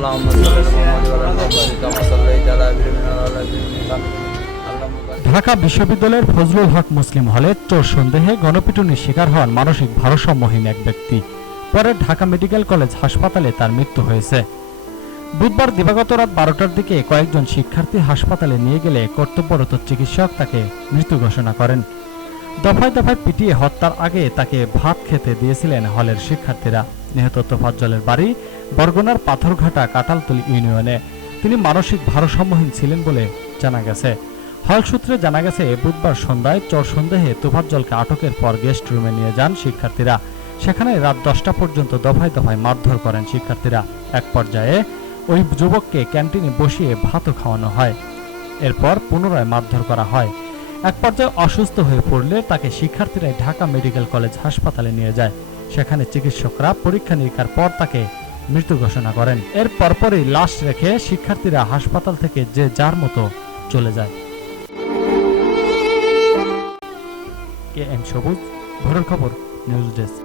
اللهم صل على محمد وعلى ال محمد كما صليت على ابراهيم وعلى ال ابراهيم اللهم بارك ঢাকা বিশ্ববিদ্যালয়ের ফজলুল হক মুসলিম হলে চোর সন্দেহে গণপিটুনির শিকার হন মানসিক ভারসাম্যহীন এক ব্যক্তি পরে ঢাকা মেডিকেল কলেজ হাসপাতালে তার মৃত্যু হয়েছে বুধবার দিবাগত রাত বারোটার দিকে কয়েকজন শিক্ষার্থী হাসপাতালে নিয়ে গেলে কর্তব্যরত চিকিৎসক তাকে মৃত্যু ঘোষণা করেন দফায় দফায় পিটিয়ে হত্যার আগে তাকে ভাত খেতে দিয়েছিলেন হলের শিক্ষার্থীরা। নিহত তোফাজ্জলের বাড়ি, বরগুনার পাথরঘাটা কাটালতলি ইউনিয়নে। তিনি মানসিক ভারসাম্যহীন ছিলেন বলে জানা গেছে। হল সূত্রে জানা গেছে, বুধবার সন্ধ্যায় চর সন্দেহে তোফাজ্জলকে আটকের পর গেস্ট রুমে নিয়ে যান শিক্ষার্থীরা। সেখানে রাত দশটা পর্যন্ত দফায় দফায় মারধর করেন শিক্ষার্থীরা। এক পর্যায়ে ওই যুবককে ক্যান্টিনে বসিয়ে ভাতও খাওয়ানো হয়। এরপর পুনরায় মারধর করা হয়। এক পর্যায়ে অসুস্থ হয়ে পড়লে তাকে শিক্ষার্থীরাই ঢাকা মেডিকেল কলেজ হাসপাতালে নিয়ে যায়। সেখানে চিকিৎসকরা পরীক্ষা নিরীক্ষার পর তাকে মৃত্যু ঘোষণা করেন। এর পরপরই লাশ রেখে শিক্ষার্থীরা হাসপাতাল থেকে যে যার মতো চলে যায়। কে এম সবুজ ভোরের খবর, নিউজ ডেস্ক।